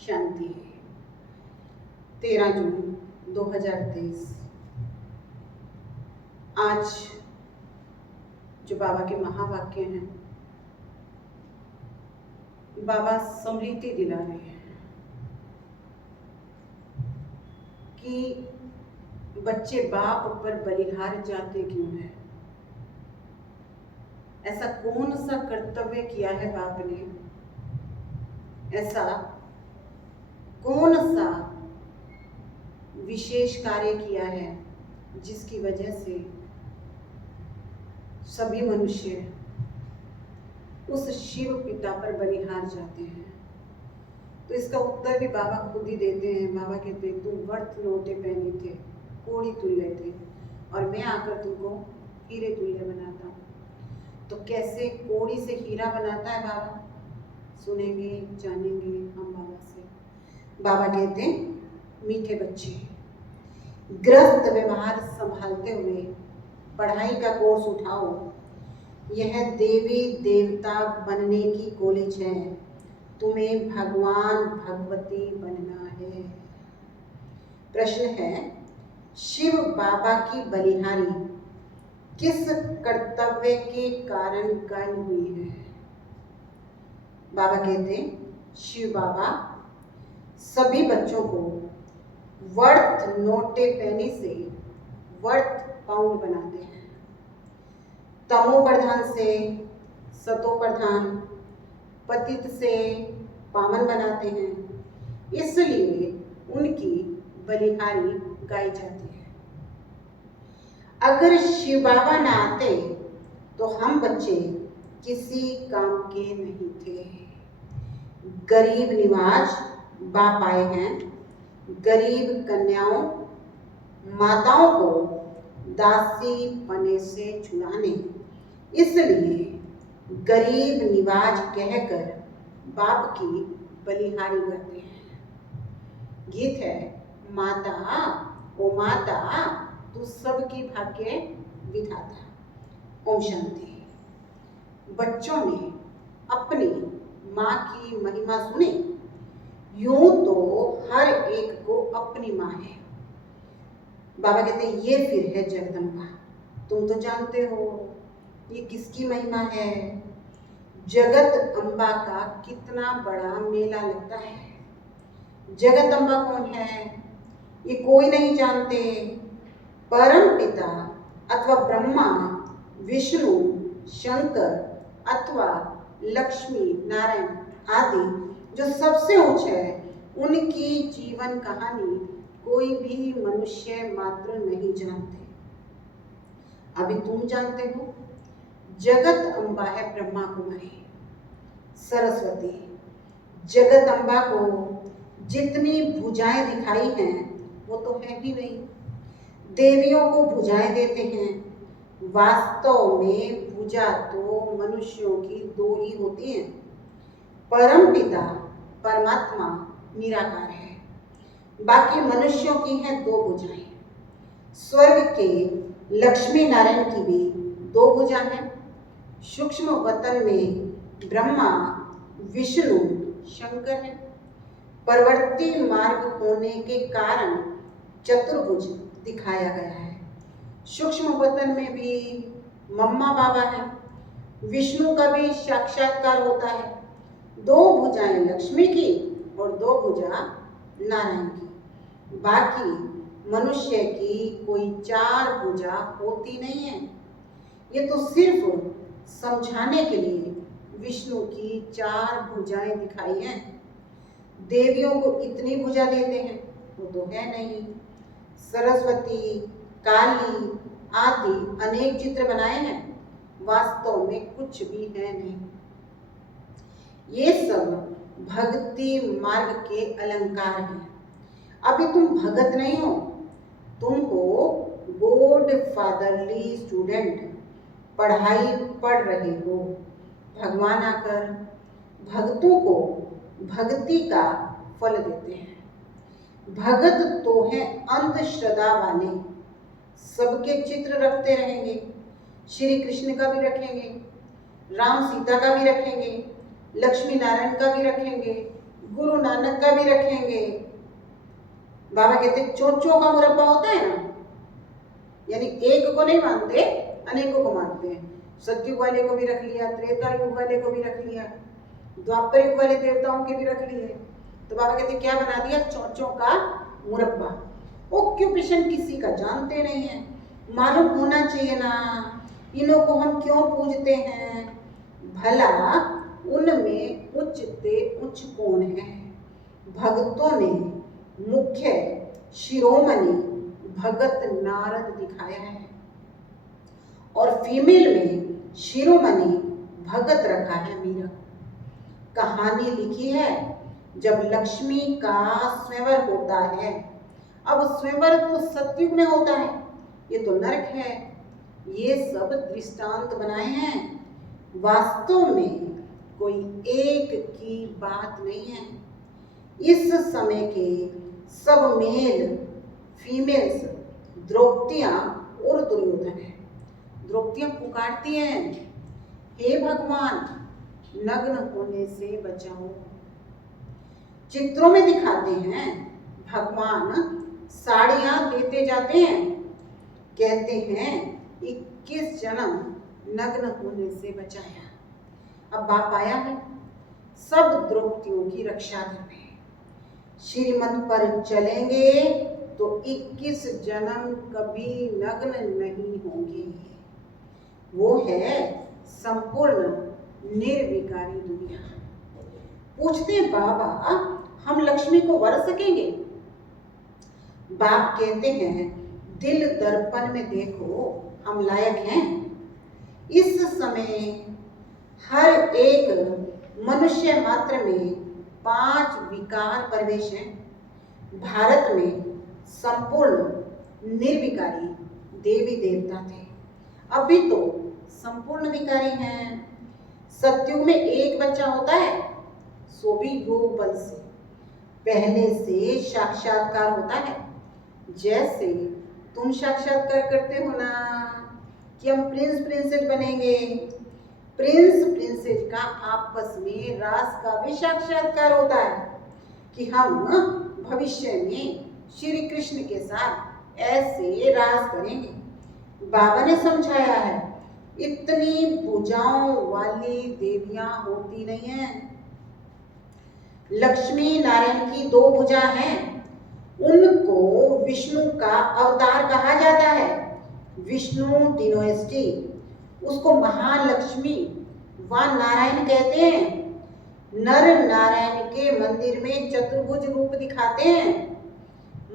शांति है। 13 जून 2023। आज जो बाबा के महावाक्य हैं, बाबा स्मृति दिला रहे हैं कि बच्चे बाप पर बलिहार जाते क्यों हैं। ऐसा कौन सा कर्तव्य किया है बाप ने, ऐसा कौन सा विशेष कार्य किया है जिसकी वजह से सभी मनुष्य उस शिव पिता पर बलिहार जाते हैं। तो इसका उत्तर भी बाबा खुद ही देते हैं। बाबा कहते हैं, तुम वर्थ लोटे पहने थे, कोड़ी तुल्य थे, और मैं आकर तुमको हीरे तुल्य बनाता हूँ। तो कैसे कोड़ी से हीरा बनाता है बाबा, सुनेंगे जानेंगे हम बाबा से। बाबा कहते हैं, मीठे बच्चे, गृहस्थ व्यवहार संभालते हुए पढ़ाई का कोर्स उठाओ। यह देवी देवता बनने की कॉलेज है, तुम्हें भगवान भगवती बनना है। प्रश्न है, शिव बाबा की बलिहारी किस कर्तव्य के कारण गायब हुई है। बाबा कहते हैं, शिव बाबा सभी बच्चों को वर्थ नोटे पैने से वर्थ पाउंड बनाते हैं। तमो प्रधान से सतो प्रधान, पतित से पावन बनाते हैं। इसलिए उनकी बलिहारी गाई जाती है। अगर शिव बाबा ना आते तो हम बच्चे किसी काम के नहीं थे। गरीब निवाज बाप आए हैं, गरीब कन्याओं माताओं को दासी पने से छुड़ाने। इसलिए गरीब निवाज कहकर बाप की बलिहारी करते हैं। गीत है, माता ओ माता तू सबकी भाग्य विधाता। ओम शांति। बच्चों ने अपनी माँ की महिमा सुनी। यूं तो हर एक को अपनी माँ है। बाबा कहते हैं, ये फिर है जगदम्बा। तुम तो जानते हो ये किसकी महिमा है। जगत अम्बा का कितना बड़ा मेला लगता है। जगत अम्बा कौन है, ये कोई नहीं जानते। परम पिता अथवा ब्रह्मा, विष्णु, शंकर अथवा लक्ष्मी नारायण आदि जो सबसे ऊंचे है, उनकी जीवन कहानी कोई भी मनुष्य मात्र नहीं जानते। अभी तुम जानते हो, जगत अम्बा है ब्रह्मा कुमारी सरस्वती। जगत अम्बा को जितनी भुजाएं दिखाई हैं वो तो है ही नहीं। देवियों को भुजाएं देते हैं। वास्तव में भुजा तो मनुष्यों की दो ही होती हैं। परम पिता परमात्मा निराकार है, बाकी मनुष्यों की हैं दो भुजाएं। स्वर्ग के लक्ष्मी नारायण की भी दो भुजा हैं। सूक्ष्म वतन में ब्रह्मा, विष्णु, शंकर है। परवर्ती मार्ग होने के कारण चतुर्भुज दिखाया गया है। सूक्ष्म वतन में भी मम्मा बाबा है। विष्णु का भी साक्षात्कार होता है। दो भुजाएं लक्ष्मी की और दो भुजा नारायण की। बाकी मनुष्य की कोई चार भुजा होती नहीं है। ये तो सिर्फ समझाने के लिए विष्णु की चार भुजाएं दिखाई हैं। देवियों को इतनी भुजा देते हैं वो तो है नहीं। सरस्वती, काली आदि अनेक चित्र बनाए हैं, वास्तव में कुछ भी है नहीं। ये सब भक्ति मार्ग के अलंकार हैं। अभी तुम भगत नहीं हो, तुम हो गॉड फादरली स्टूडेंट। पढ़ाई पढ़ रहे हो। भगवान आकर भक्तों को भक्ति का फल देते हैं। भगत तो है अंधश्रद्धा वाले, सबके चित्र रखते रहेंगे। श्री कृष्ण का भी रखेंगे, राम सीता का भी रखेंगे, लक्ष्मी नारायण का भी रखेंगे, गुरु नानक का भी रखेंगे। बाबा कहते चोंचों का मुरब्बा होता है ना, यानी एक को नहीं मानते, अनेकों को मानते हैं। सतयुग वाले को भी रख लिया, त्रेता युग वाले को भी रख लिया, द्वापर युग वाले देवताओं के भी रख लिए। तो बाबा कहते क्या बना दिया, चोंचों का मुरब्बा। ऑक्यूपेशन किसी का जानते नहीं है, मालूम होना चाहिए ना इन्हों को हम क्यों पूजते हैं, भला उनमें उच्चते उच्च कौन है। भक्तों ने मुख्य शिरोमणि भगत नारद दिखाया है और फीमेल में शिरोमणि भगत रखा है मीरा। कहानी लिखी है जब लक्ष्मी का स्वयंवर होता है। अब स्वयंवर तो सतयुग में होता है, ये तो नरक है। ये सब दृष्टांत बनाए हैं, वास्तव में कोई एक की बात नहीं है। इस समय के सब मेल फीमेल्स द्रौपदियां और दुर्योधन है। द्रौपदियां पुकारती हैं, हे भगवान नग्न होने से बचाओ। चित्रों में दिखाते हैं भगवान साड़ियां देते जाते हैं, कहते हैं 21 जन्म नग्न होने से बचाया। अब बाप आया है सब द्रौपदियों की रक्षा करने। श्रीमत पर चलेंगे तो 21 जन्म कभी नग्न नहीं होंगे। वो है संपूर्ण निर्विकारी दुनिया। पूछते हैं बाबा हम लक्ष्मी को वर सकेंगे। बाप कहते हैं दिल दर्पण में देखो हम लायक हैं। इस समय हर एक मनुष्य मात्र में 5 विकार प्रवेश हैं। भारत में संपूर्ण निर्विकारी देवी देवता थे, अभी तो संपूर्ण विकारी हैं। सतयुग में एक बच्चा होता है, सो भी योग बल से पहले से साक्षात्कार होता है। जैसे तुम साक्षात्कार करते हो ना कि हम प्रिंस प्रिंसेस बनेंगे, प्रिंस प्रिंसेस का आपस में रास का भी साक्षात्कार होता है कि हम भविष्य में श्री कृष्ण के साथ ऐसे रास करेंगे। बाबा ने समझाया है इतनी भुजाओं वाली देवियां होती नहीं हैं। लक्ष्मी नारायण की 2 भुजा हैं, उनको विष्णु का अवतार कहा जाता है। विष्णु डिनोएस्टी, उसको महालक्ष्मी व नारायण कहते हैं। नर नारायण के मंदिर में चतुर्भुज रूप दिखाते हैं,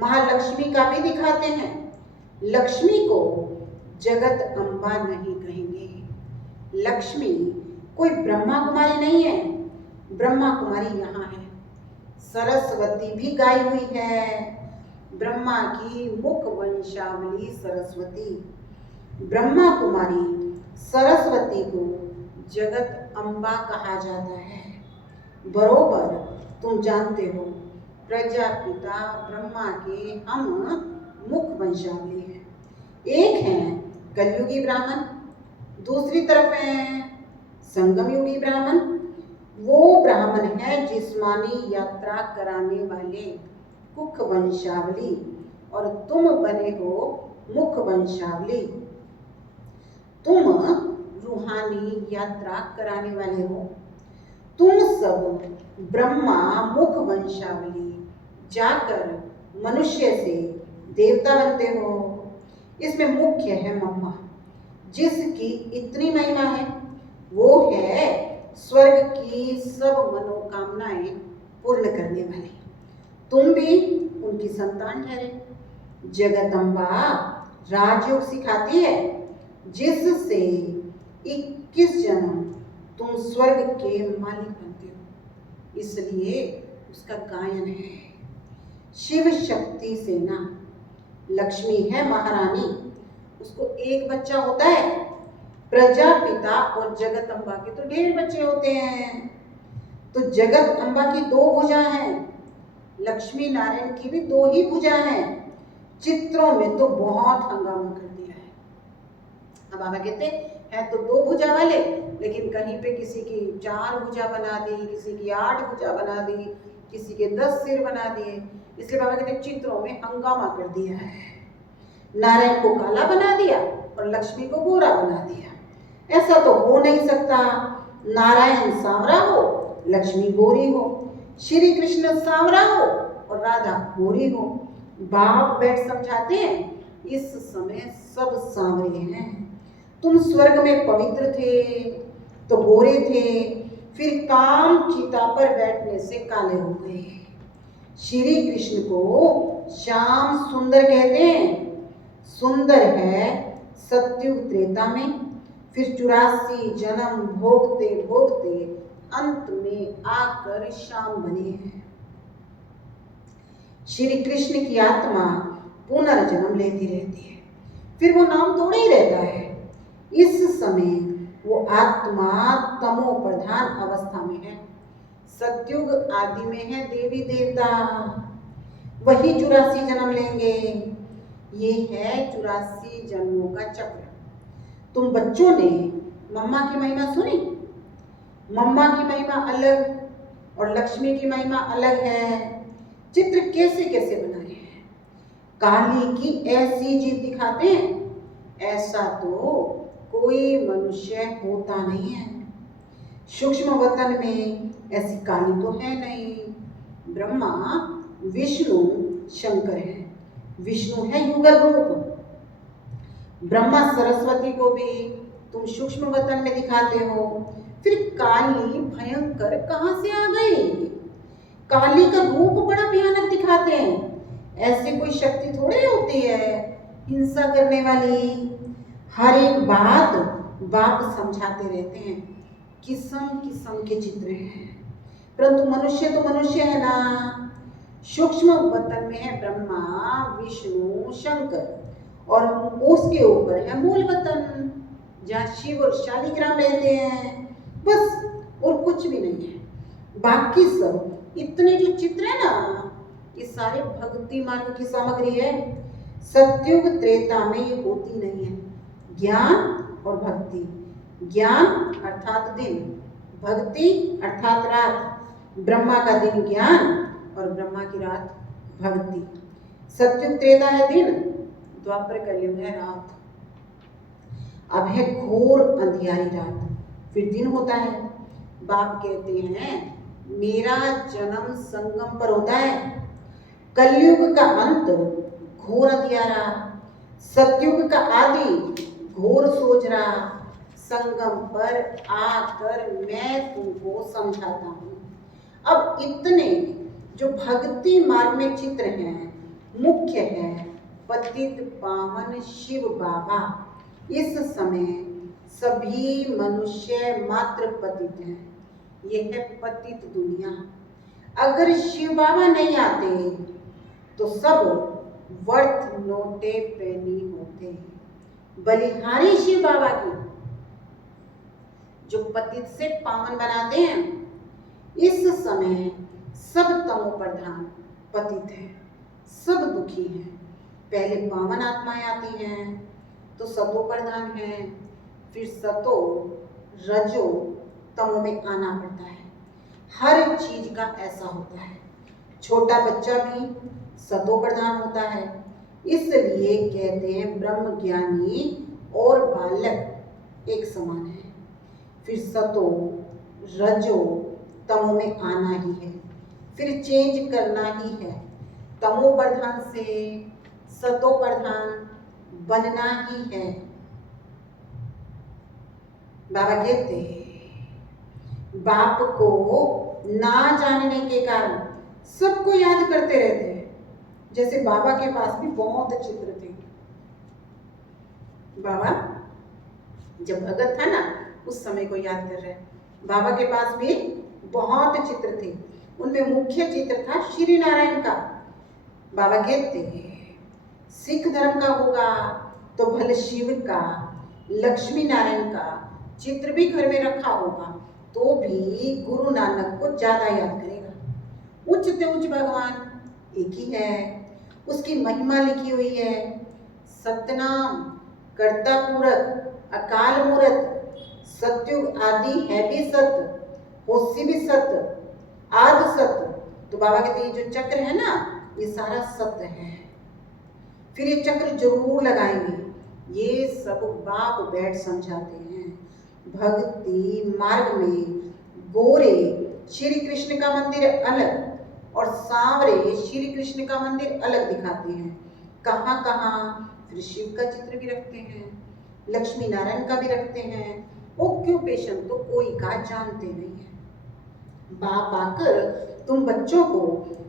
महालक्ष्मी का भी दिखाते हैं। लक्ष्मी को जगत अम्बा नहीं कहेंगे। लक्ष्मी कोई ब्रह्मा कुमारी नहीं है, ब्रह्मा कुमारी यहाँ है। सरस्वती भी गाई हुई है, ब्रह्मा की मुख वंशावली सरस्वती। ब्रह्मा कुमारी सरस्वती को जगत अम्बा कहा जाता है। बरोबर तुम जानते हो प्रजापिता ब्रह्मा के हम मुख वंशावली हैं। एक हैं कलयुगी ब्राह्मण, दूसरी तरफ हैं संगम युगी ब्राह्मण। वो ब्राह्मण है जिस्मानी यात्रा कराने वाले कुख वंशावली, और तुम बने हो मुख वंशावली। तुम रूहानी यात्रा कराने वाले हो। तुम सब ब्रह्मा मुख वंशावली जाकर मनुष्य से देवता बनते हो। इसमें मुख्य है मम्मा, जिसकी इतनी महिमा है। वो है स्वर्ग की सब मनोकामनाएं पूर्ण करने वाली। तुम भी उनकी संतान ठहरे। जगदम्बा राजयोग सिखाती है, जिससे 21 जन्म तुम स्वर्ग के मालिक बनते हो। इसलिए उसका गायन है शिव शक्ति सेना। लक्ष्मी है महारानी, उसको एक बच्चा होता है। प्रजापिता और जगत अम्बा के तो ढेर बच्चे होते हैं। तो जगत अम्बा की 2 भुजा हैं, लक्ष्मी नारायण की भी 2 ही भुजा हैं। चित्रों में तो बहुत हंगामा कर दिया है। अब बाबा कहते है तो 2 भुजा वाले, लेकिन कहीं पे किसी की 4 भुजा बना दी, किसी की 8 भुजा बना दी, किसी के 10 सिर बना दिए। इसलिए बाबा कहते चित्रों में हंगामा कर दिया है। नारायण को काला बना दिया और लक्ष्मी को गोरा बना दिया। ऐसा तो हो नहीं सकता। नारायण सांवरा हो, लक्ष्मी गोरी हो, श्री कृष्ण सांवरा हो और राधा गोरी हो। बाप बैठ समझाते हैं इस समय सब सांवरे हैं। तुम स्वर्ग में पवित्र थे तो गोरे थे, फिर काम चिता पर बैठने से काले हो गए। श्री कृष्ण को श्याम सुंदर कहते हैं। सुंदर है सत्युग त्रेता में, फिर 84 जन्म भोगते भोगते अंत में आकर श्याम बने हैं। श्री कृष्ण की आत्मा पुनर्जन्म लेती रहती है, फिर वो नाम थोड़ा ही रहता है। इस समय वो आत्मा तमो प्रधान अवस्था में है। सत्युग आदि में है देवी देवता, वही 84 जन्म लेंगे। ये है 84 जन्मों का चक्र। तुम बच्चों ने मम्मा की महिमा सुनी? मम्मा की महिमा अलग और लक्ष्मी की महिमा अलग है। चित्र कैसे कैसे बनाए हैं। काली की ऐसी जीत दिखाते हैं, ऐसा तो कोई मनुष्य होता नहीं है। सूक्ष्म वतन में ऐसी काली तो है नहीं। ब्रह्मा विष्णु शंकर है। विष्णु है युगल रूप। ब्रह्मा सरस्वती को भी तुम सूक्ष्म वतन में दिखाते हो, फिर काली भयंकर कहां से आ गई? काली का रूप बड़ा भयानक दिखाते हैं। ऐसी कोई शक्ति थोड़ी होती है हिंसा करने वाली। हर एक बात बाप समझाते रहते हैं। किस्म किस्म के चित्र हैं, परंतु मनुष्य तो मनुष्य है ना। सूक्ष्म वतन में है ब्रह्मा विष्णु शंकर और उसके ऊपर है मूल वतन जहाँ शिव और शालिग्राम रहते हैं, बस और कुछ भी नहीं है। बाकी सब इतने जो चित्र है ना, ये सारे भक्ति मार्ग की सामग्री है। सत्युग त्रेता में ये होती नहीं है। ज्ञान और भक्ति, ज्ञान अर्थात दिन, भक्ति अर्थात रात। ब्रह्मा का दिन ज्ञान और ब्रह्मा की रात भक्ति। सत्युग त्रेता है दिन, द्वापर कलयुग है रात। अब है घोर अंधियारी रात, फिर दिन होता है। बाप कहते हैं मेरा जन्म संगम पर होता है। कलयुग का अंत घोर अंधियारा, सतयुग का आदि घोर सोजरा। संगम पर आकर मैं तुमको समझाता हूँ। अब इतने जो भक्ति मार्ग में चित्र हैं, मुख्य है पतित पावन शिव बाबा। इस समय सभी मनुष्य मात्र पतित हैं। यह है पतित दुनिया। अगर शिव बाबा नहीं आते तो सब वर्थ नोटे पैनी होते। बलिहारी शिव बाबा की जो पतित से पावन बनाते हैं। इस समय सब तमो प्रधान पतित है, सब दुखी हैं। पहले पावन आत्माएं आती हैं तो सतो प्रधान है, फिर सतो रजो तमो में आना पड़ता है। हर चीज का ऐसा होता है। छोटा बच्चा भी सतो प्रधान होता है। इसलिए कहते हैं ब्रह्म ज्ञानी और बालक एक समान है। फिर सतो रजो तमो में आना ही है, फिर चेंज करना ही है। तमो प्रधान से सतो प्रधान बनना ही है। बाबा कहते बाप को ना जानने के कारण सबको याद करते रहते हैं। जैसे बाबा के पास भी बहुत चित्र थे। बाबा जब भगत था ना, उस समय को याद कर रहे हैं। बाबा के पास भी बहुत चित्र थे। उनमें मुख्य चित्र था श्री नारायण का। बाबा कहते हैं सिख धर्म का होगा तो भले शिव का, लक्ष्मी नारायण का चित्र भी घर में रखा होगा तो भी गुरु नानक को ज्यादा याद करेगा। उच्च से उच्च भगवान एक ही है, उसकी महिमा लिखी हुई है। सतनाम कर्ता पूरक अकाल मूरत, सत्युग आदि है भी सत्य, होशी भी सत्य, आदि सत्य। तो बाबा कहते हैं ये जो चक्र है ना ये सारा सत्य है। फिर ये चक्र जरूर लगाएंगे। ये सब बाप बैठ समझाते हैं। भक्ति मार्ग में गोरे श्री कृष्ण का मंदिर अलग और सांवरे श्री कृष्ण का मंदिर अलग दिखाते हैं। कहाँ कहाँ फिर शिव का चित्र भी रखते हैं, लक्ष्मी नारायण का भी रखते हैं। ऑक्यूपेशन तो कोई का जानते नहीं है। बाप आकर तुम बच्चों को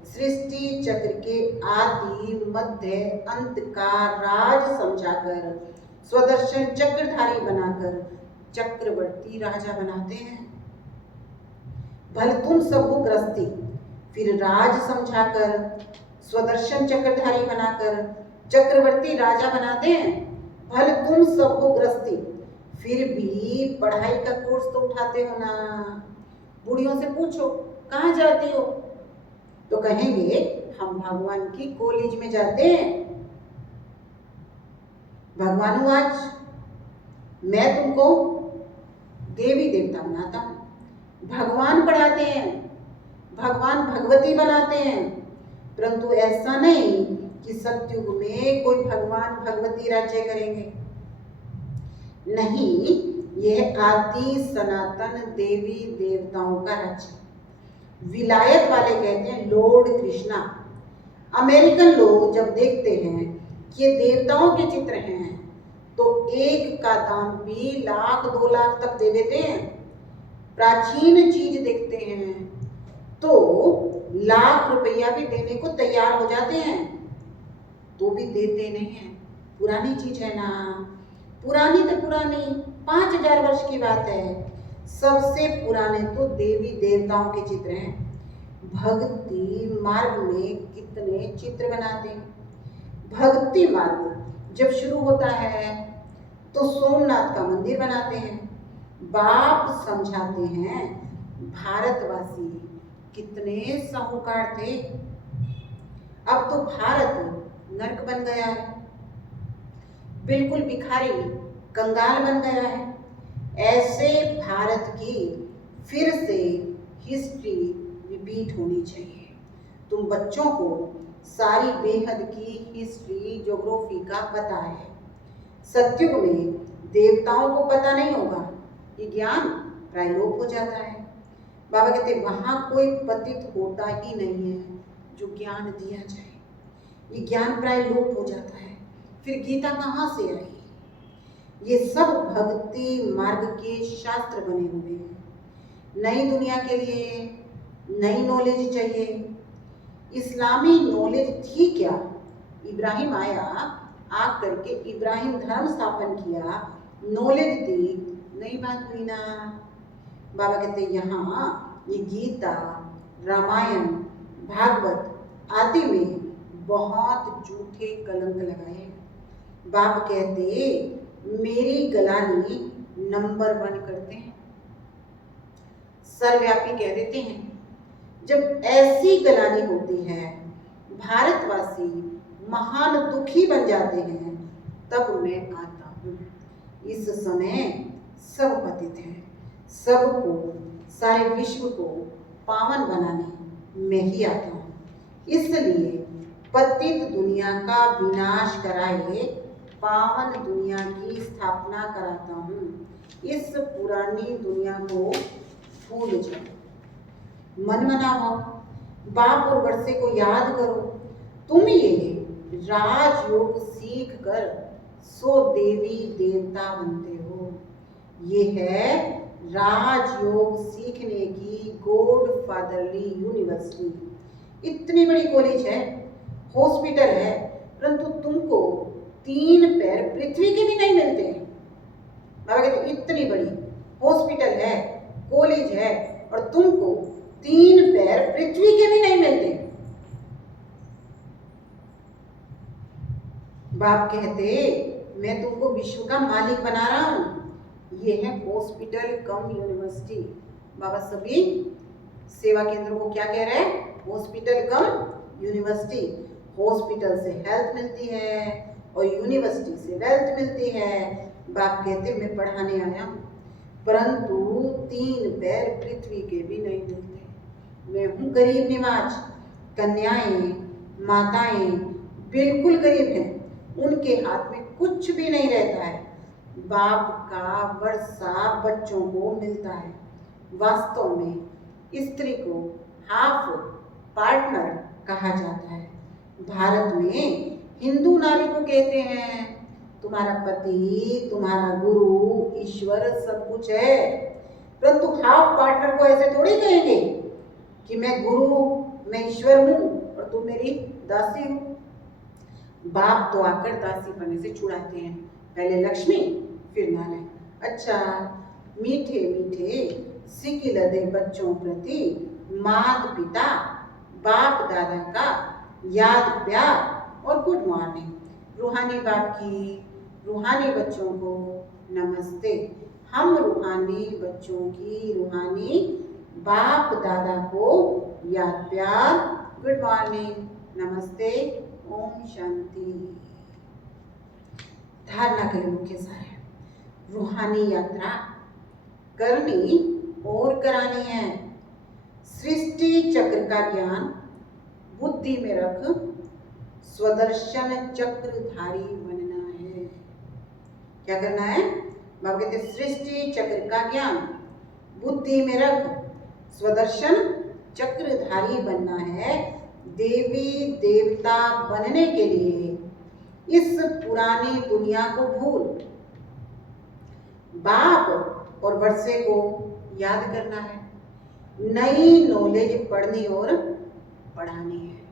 सृष्टि चक्र के आदि मध्य अंत का राज समझाकर स्वदर्शन चक्रधारी बनाकर चक्रवर्ती राजा बनाते हैं। भले तुम सबको ग्रस्ती फिर राज समझाकर स्वदर्शन चक्रधारी बनाकर चक्रवर्ती राजा बनाते हैं। भले तुम सबको ग्रस्ती फिर भी पढ़ाई का कोर्स तो उठाते हो ना। बूढ़ियों से पूछो कहाँ जाती हो तो कहेंगे हम भगवान की कॉलेज में जाते हैं। भगवान आज मैं तुमको देवी देवता बनाता हूँ, भगवान पढ़ाते हैं, भगवान भगवती बनाते हैं। परंतु ऐसा नहीं कि सतयुग में कोई भगवान भगवती राज्य करेंगे। नहीं, यह आदि सनातन देवी देवताओं का राज्य। विलायत वाले कहते हैं लॉर्ड कृष्णा। अमेरिकन लोग जब देखते हैं कि ये देवताओं के चित्र हैं तो एक का दाम भी 1 लाख 2 लाख तक दे देते हैं। प्राचीन चीज देखते हैं तो लाख रुपया भी देने को तैयार हो जाते हैं, तो भी देते नहीं हैं। पुरानी चीज है ना, पुरानी तो पुरानी 5000 वर्ष की बात है। सबसे पुराने तो देवी देवताओं के चित्र हैं। भक्ति मार्ग में कितने चित्र बनाते हैं। भक्ति मार्ग जब शुरू होता है तो सोमनाथ का मंदिर बनाते हैं। बाप समझाते हैं भारतवासी कितने साहूकार थे। अब तो भारत नर्क बन गया है, बिल्कुल भिखारी कंगाल बन गया है। ऐसे भारत की फिर से हिस्ट्री रिपीट होनी चाहिए। तुम बच्चों को सारी बेहद की हिस्ट्री ज्योग्राफी का पता है। सतयुग में देवताओं को पता नहीं होगा, ये ज्ञान प्रायलोप हो जाता है। बाबा कहते वहां कोई पतित होता ही नहीं है जो ज्ञान दिया जाए। ये ज्ञान प्रायलोप हो जाता है। फिर गीता कहाँ से आई? ये सब भक्ति मार्ग के शास्त्र बने हुए हैं। नई दुनिया के लिए नई नॉलेज चाहिए। इस्लामी नॉलेज थी क्या? इब्राहिम आया, आग करके इब्राहिम धर्म स्थापन किया, नॉलेज दी, नई बात हुई ना। बाबा कहते यहाँ ये गीता, रामायण, भागवत आदि में बहुत झूठे कलंक लगाए। बाप कहते मेरी गलानी नंबर 1 करते हैं, सर्वव्यापी कह देते हैं। जब ऐसी गलानी होती है, भारतवासी महान दुखी बन जाते हैं, तब मैं आता हूँ। इस समय सब पतित हैं, सबको, सारे विश्व को पावन बनाने मैं ही आता हूँ। इसलिए पतित दुनिया का विनाश कराए पावन दुनिया की स्थापना कराता हूँ। इस पुरानी दुनिया को भूल जाओ, मन मनाओ, बाप और वर्षे को याद करो। तुम ये राजयोग सीख कर 100 देवी देवता बनते हो। ये है राजयोग सीखने की गॉड फादरली यूनिवर्सिटी। इतनी बड़ी कॉलेज है, हॉस्पिटल है, परंतु तुमको 3 पैर पृथ्वी के भी नहीं मिलते हैं। बाबा कहते इतनी बड़ी हॉस्पिटल है, कॉलेज है, और तुमको 3 पैर पृथ्वी के भी नहीं मिलते। बाप कहते मैं तुमको विश्व का मालिक बना रहा हूं। ये है हॉस्पिटल कम यूनिवर्सिटी। बाबा सभी सेवा केंद्रों को क्या कह रहे हैं? हॉस्पिटल कम यूनिवर्सिटी। हॉस्पिटल से हेल्थ मिलती है और यूनिवर्सिटी से वेल्थ मिलती है। बाप कहते मैं पढ़ाने आया हूँ, परंतु 3 पैर पृथ्वी के भी नहीं मिलते। मैं हूँ गरीब निवाज। कन्याएं, माताएं बिल्कुल गरीब हैं, उनके हाथ में कुछ भी नहीं रहता है। बाप का वर्षा बच्चों को मिलता है। वास्तव में स्त्री को हाफ पार्टनर कहा जाता है। भारत में हिंदू नारी को कहते हैं तुम्हारा पति, तुम्हारा गुरु, ईश्वर सब कुछ है, परंतु हाफ पार्टनर को ऐसे थोड़ी कहेंगे कि मैं गुरु, मैं ईश्वर हूँ और तुम मेरी दासी हो। बाप तो आकर दासी बनने से छुड़ाते हैं, पहले लक्ष्मी फिर नारायण। अच्छा, मीठे मीठे सिकी लदे बच्चों प्रति माता पिता बाप दादा का याद प्यार और गुड मॉर्निंग। रूहानी बाप की रूहानी बच्चों को नमस्ते। हम रूहानी बच्चों की रूहानी बाप दादा को याद प्यार, गुड मॉर्निंग, नमस्ते, ओम शांति। धारणा के लिए मुख्य सार है, रूहानी यात्रा करनी और करानी है। सृष्टि चक्र का ज्ञान बुद्धि में रख स्वदर्शन चक्रधारी बनना है। क्या करना है? बाबा कहते सृष्टि चक्र का ज्ञान बुद्धि में रख स्वदर्शन चक्रधारी बनना है। देवी देवता बनने के लिए इस पुरानी दुनिया को भूल बाप और वर्षे को याद करना है। नई नॉलेज पढ़नी और पढ़ानी है।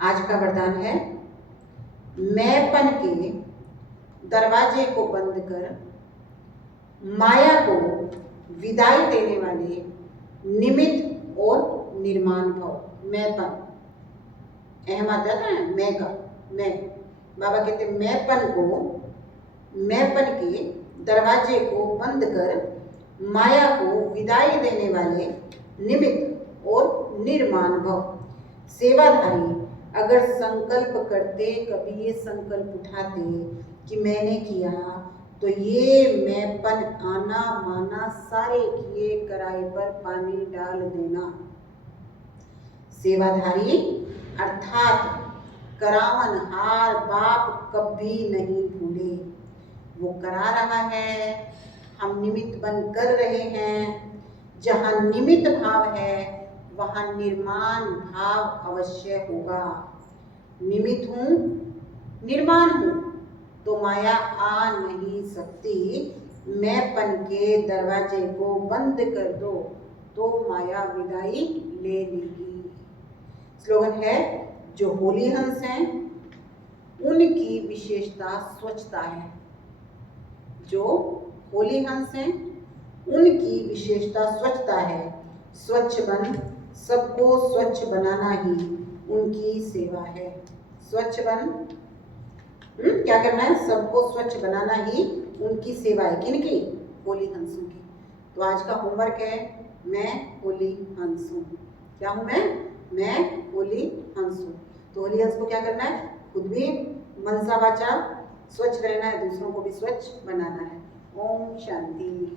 आज का वरदान है, मैंपन के दरवाजे को बंद कर माया को विदाई देने वाले निमित्त और निर्माण भाव। मैंपन अहमद जाता है, मैं का मैं। बाबा कहते मैंपन के दरवाजे को बंद कर माया को विदाई देने वाले निमित्त और निर्माण भाव। सेवाधारी अगर संकल्प करते, कभी ये संकल्प उठाते कि मैंने किया, तो ये मैंपन आना माना सारे किए कराए पर पानी डाल देना। सेवाधारी अर्थात करावनहार बाप कभी नहीं भूले। वो करा रहा है, हम निमित्त बन कर रहे हैं। जहाँ निमित्त भाव है वहाँ निर्माण भाव अवश्य होगा। निमित्त हूँ, निर्माण हूँ, तो माया आ नहीं सकती। मैंपन के दरवाजे को बंद कर दो तो माया विदाई ले लेगी। स्लोगन है, जो होली हंस हैं उनकी विशेषता स्वच्छता है। जो होली हंस हैं उनकी विशेषता स्वच्छता है। स्वच्छ बन, सबको स्वच्छ बनाना ही उनकी सेवा है। स्वच्छ बन, क्या करना है? सबको स्वच्छ बनाना ही उनकी सेवा है। किनकी? होली हंसों की। तो आज का होमवर्क है, मैं होली हंस हूँ। क्या हूँ मैं होली हंस हूँ। तो होली हंस को क्या करना है? खुद भी मनसा वाचा स्वच्छ रहना है, दूसरों को भी स्वच्छ बनाना है। ओम शांति।